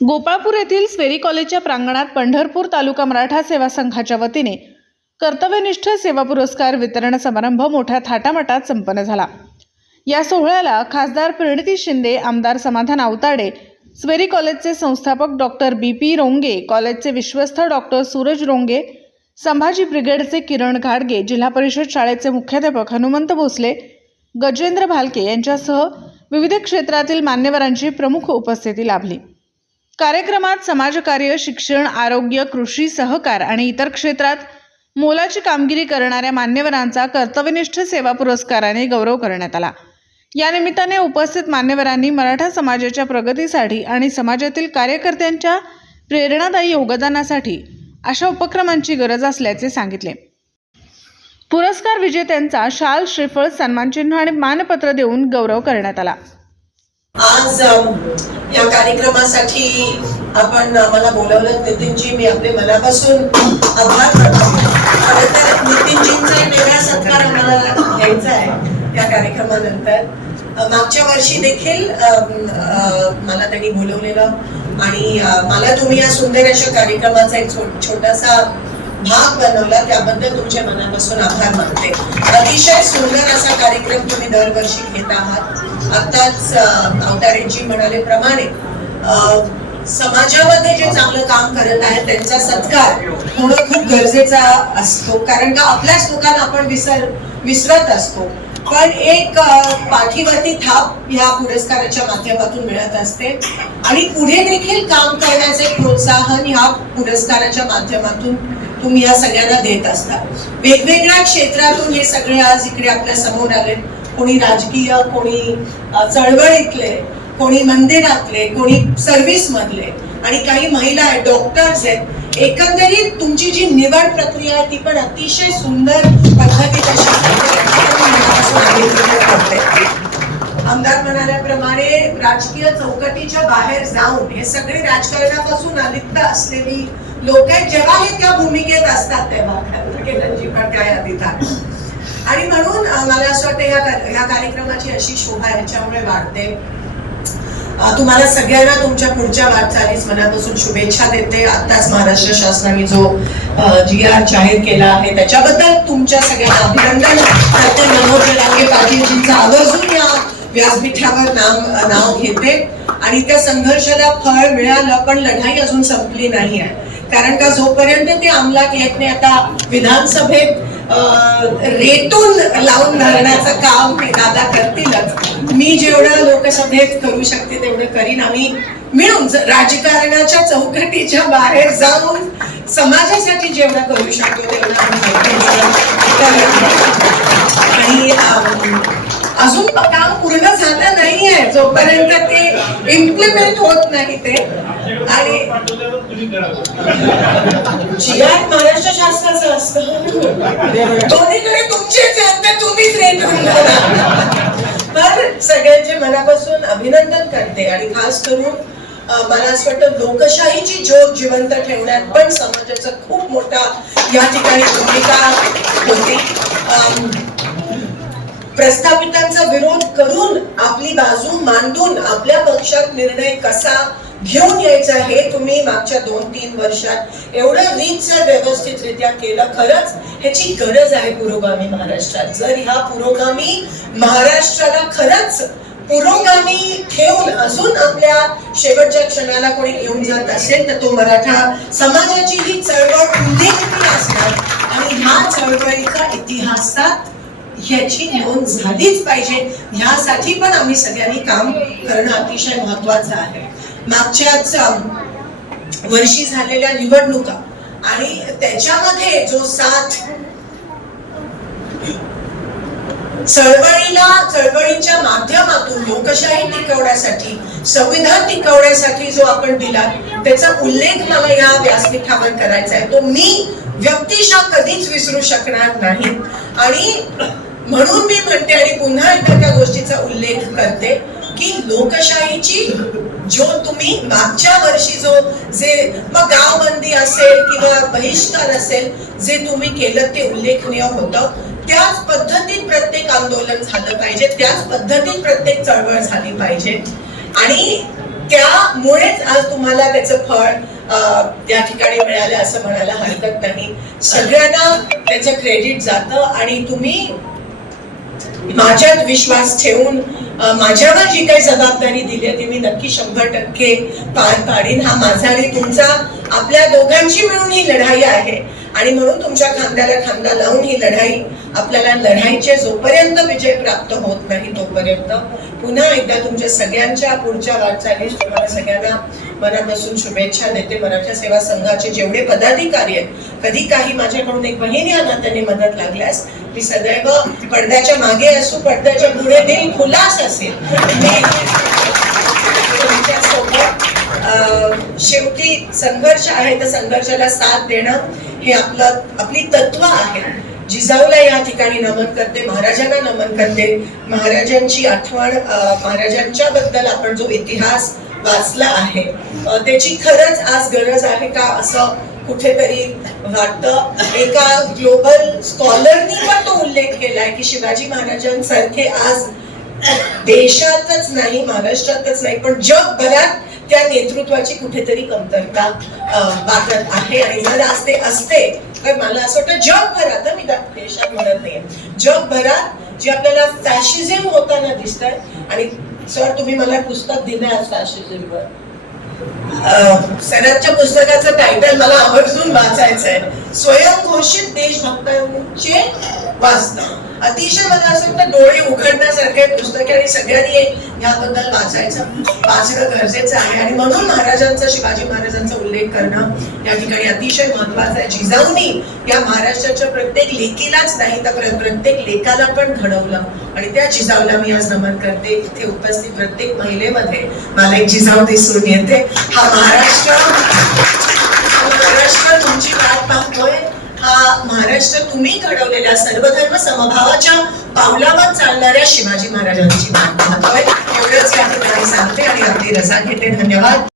गोपाळपूर येथील स्वेरी कॉलेजच्या प्रांगणात पंढरपूर तालुका मराठा सेवा संघाच्या वतीने कर्तव्यनिष्ठ सेवा पुरस्कार वितरण समारंभ मोठ्या थाटामाटात संपन्न झाला. या सोहळ्याला खासदार प्रणिती शिंदे आमदार समाधान आवताडे स्वेरी कॉलेजचे संस्थापक डॉक्टर बी पी रोंगे कॉलेजचे विश्वस्त डॉक्टर सूरज रोंगे संभाजी ब्रिगेडचे किरण घाडगे जिल्हा परिषद शाळेचे मुख्याध्यापक हनुमंत भोसले गजेंद्र भालके यांच्यासह विविध क्षेत्रातील मान्यवरांची प्रमुख उपस्थिती लाभली. कार्यक्रमात समाजकार्य शिक्षण आरोग्य कृषी सहकार आणि इतर क्षेत्रात मोलाची कामगिरी करणाऱ्या मान्यवरांचा कर्तव्यनिष्ठ सेवा पुरस्काराने गौरव करण्यात आला. या निमित्ताने उपस्थित मान्यवरांनी मराठा समाजाच्या प्रगतीसाठी आणि समाजातील कार्यकर्त्यांच्या प्रेरणादायी योगदानासाठी अशा उपक्रमांची गरज असल्याचे सांगितले. पुरस्कार विजेत्यांचा शाल श्रीफळ सन्मानचिन्ह आणि मानपत्र देऊन गौरव करण्यात आला. आज या कार्यक्रमासाठी आपण मला बोलवलं नितीनजी मी आपले मनापासून आभार करतो. खरं तर नितीनजींचा एक वेगळा सत्कार आम्हाला घ्यायचा आहे या कार्यक्रमानंतर. मागच्या वर्षी देखील मला त्यांनी बोलवलेलं आणि मला तुम्ही या सुंदर अशा कार्यक्रमाचा एक छोटासा भाग बनवला त्याबद्दल तुमच्या मनापासून आभार मानते. अतिशय सुंदर असा कार्यक्रम तुम्ही दरवर्षी घेत आहात. आताच अवतारेजी म्हणाले प्रमाणे समाजामध्ये जे चांगलं काम करत आहेत त्यांचा सत्कार होणं खूप गरजेचा असतो. कारण का आपल्याच लोकांना आपण विसर विसरत असतो. पण एक पाठीवरती थाप ह्या पुरस्काराच्या माध्यमातून मिळत असते. आणि पुढे देखील काम करण्याचे प्रोत्साहन ह्या पुरस्काराच्या माध्यमातून तुम्ही या सगळ्यांना देत असता. वेगवेगळ्या क्षेत्रातून हे सगळे आज इकडे आपल्यासमोर आले. कोणी राजकीय कोणी चळवळीतले कोणी मंदिरातले कोणी सर्व्हिस मधले आणि काही महिला आहेत डॉक्टर्स आहेत एकंदरीत तुमची जी निवड प्रक्रिया आहे ती पण अतिशय सुंदर पद्धतीत आमदार म्हणाल्याप्रमाणे राजकीय चौकटीच्या बाहेर जाऊन हे सगळे राजकारणापासून अलिप्त असलेली लोक आहेत जेव्हा हे त्या भूमिकेत असतात तेव्हा. किरणजी पण त्या यादीत आणि म्हणून मला असं वाटतं ह्या ह्या कार्यक्रमाची अशी शोभा ह्याच्यामुळे वाढते. तुम्हाला सगळ्यांना तुमच्या पुढच्या वाटचालीस मनापासून शुभेच्छा देते. आताच महाराष्ट्र शासनाने जो जी आर जाहीर केला आहे त्याच्याबद्दल तुमच्या सगळ्यांना अभिनंदन. डॉक्टर मनोहर लांगे पाटीलजींचा आवर्जून या व्यासपीठावर नाम नाव घेते. आणि त्या संघर्षाला फळ मिळालं पण लढाई अजून संपली नाही आहे कारण का जोपर्यंत ते अंमलात येत नाही आता विधानसभेत रेटून लावून धरण्याचं काम हे दादा करतीलच. मी जेवढं लोकसभेत करू शकते तेवढं करीन. आम्ही मिळून राजकारणाच्या चौकटीच्या बाहेर जाऊन समाजासाठी जेवढं करू शकतो तेवढं आम्ही आणि अजून काम पूर्ण झालं नाहीये. जोपर्यंत ते इम्प्लिमेंट होत नाही ते. आणि महाराष्ट्र शासनाचं असतं. दोन्हीकडे तुमचेच आहेत तुम्हीच रेट तर सगळ्यांचे मनापासून अभिनंदन करते. आणि खास करून मला असं वाटतं लोकशाहीची ज्योत जिवंत ठेवण्यात पण समाजाचा खूप मोठा या ठिकाणी भूमिका होती. प्रस्थापितांचा विरोध करून आपली बाजू मांडून आपल्या पक्षात निर्णय कसा घेऊन यायचा हे तुम्ही मागच्या दोन तीन वर्षात एवढं रीतसर व्यवस्थितरित्या केलं. खरंच ह्याची गरज आहे पुरोगामी महाराष्ट्रात. जर ह्या पुरोगामी महाराष्ट्राला खरंच पुरोगामी ठेवून अजून आपल्या शेवटच्या क्षणाला कोणी घेऊन जात असेल तर तो मराठा समाजाची ही चळवळ उल्लेखनीय असणार. आणि ह्या चळवळीचा इतिहासात ह्याची नोंद झालीच पाहिजे. ह्यासाठी पण आम्ही सगळ्यांनी काम करणं अतिशय महत्वाचं आहे. मागच्याच वर्षी झालेल्या निवडणुका आणि त्याच्यामध्ये जो साथ चळवळीला चळवळीच्या माध्यमातून लोकशाही टिकवण्यासाठी संविधान टिकवण्यासाठी जो आपण दिला त्याचा उल्लेख मला या व्यासपीठावर करायचा आहे. तो मी व्यक्तिशा कधीच विसरू शकणार नाही. आणि म्हणून मी म्हणते आणि पुन्हा एकदा त्या गोष्टीचा उल्लेख करते की लोकशाहीची जो तुम्ही मागच्या वर्षी जो जे मग गावबंदी असेल किंवा बहिष्कार असेल जे तुम्ही केलं ते उल्लेखनीय होतं. त्याच पद्धतीत प्रत्येक आंदोलन झालं पाहिजे त्याच पद्धतीत प्रत्येक चळवळ झाली पाहिजे. आणि त्यामुळेच आज तुम्हाला त्याचं फळ त्या ठिकाणी मिळालं असं म्हणायला हरकत नाही. सगळ्यांना त्याचं क्रेडिट जातं आणि तुम्ही माझ्यात विश्वास ठेवून माझ्यावर जी काही जबाबदारी दिली आहे ती मी नक्की शंभर टक्के पार पाडीन. हा माझा आणि तुमचा आपल्या दोघांची मिळून ही लढाई आहे. आणि म्हणून तुमच्या खांद्याला खांदा लावून ही लढाई आपल्याला लढाईचे जोपर्यंत विजय प्राप्त होत नाही तोपर्यंत. पुन्हा एकदा तुमच्या सगळ्यांच्या पुढच्या वाटचालीस तुम्हाला सगळ्यांना मनापासून शुभेच्छा देते. मराठा सेवा संघाचे जेवढे पदाधिकारी आहेत कधी काही माझ्याकडून एक बहिणी या नात्याने मदत लागल्यास मी सदैव पडद्याच्या मागे असू पडद्याच्या पुढे दिल खुलास असेल. तुमच्यासोबत, शेवटी संघर्ष आहे तर संघर्षाला साथ देणं हे आपलं आपली तत्व आहे. जिजाऊला या ठिकाणी नमन करते महाराजांना नमन करते. महाराजांची आठवण महाराजांच्या बद्दल आपण जो इतिहास वाचला आहे त्याची खरंच आज गरज आहे का असं कुठेतरी वाटतं एका ग्लोबल स्कॉलरनी पण तो उल्लेख केलाय की शिवाजी महाराजांसारखे आज देशातच नाही महाराष्ट्रातच नाही पण जगभरात त्या नेतृत्वाची कुठेतरी कमतरता वाटत आहे आणि जर आज ते असते. तर मला असं वाटतं जगभरात मी देशात म्हणत नाही जगभरात जे आपल्याला फॅशिझम होताना दिसत आणि सर तुम्ही मला पुस्तक दिलं आज फॅशिझमवर सरांच्या पुस्तकाचं टायटल मला आवर्जून वाचायचं आहे स्वयंघोषित देशभक्तांचे वाचणं. अतिशय मला असं वाटतं डोळे उघडण्यासारखे पुस्तके आणि सगळ्यांनी याबद्दल वाचायचं वाचणं गरजेचं आहे. आणि म्हणून महाराजांचा शिवाजी महाराजांचा उल्लेख करणं या ठिकाणी अतिशय महत्वाचं आहे. जिजाऊनी या महाराष्ट्राच्या प्रत्येक लेकीलाच नाही तर प्रत्येक लेखाला पण घडवलं. आणि त्या जिजाऊला मी आज नमन करते. इथे उपस्थित प्रत्येक महिलेमध्ये मला एक जिजाऊ दिसून येते. हा महाराष्ट्र महाराष्ट्र तुम्ही घडवलेल्या सर्वधर्म समभावाच्या पावलावर चालणाऱ्या शिवाजी महाराजांची मान पाहतोय एवढंच या ठिकाणी सांगते आणि आपली रजा घेते. धन्यवाद.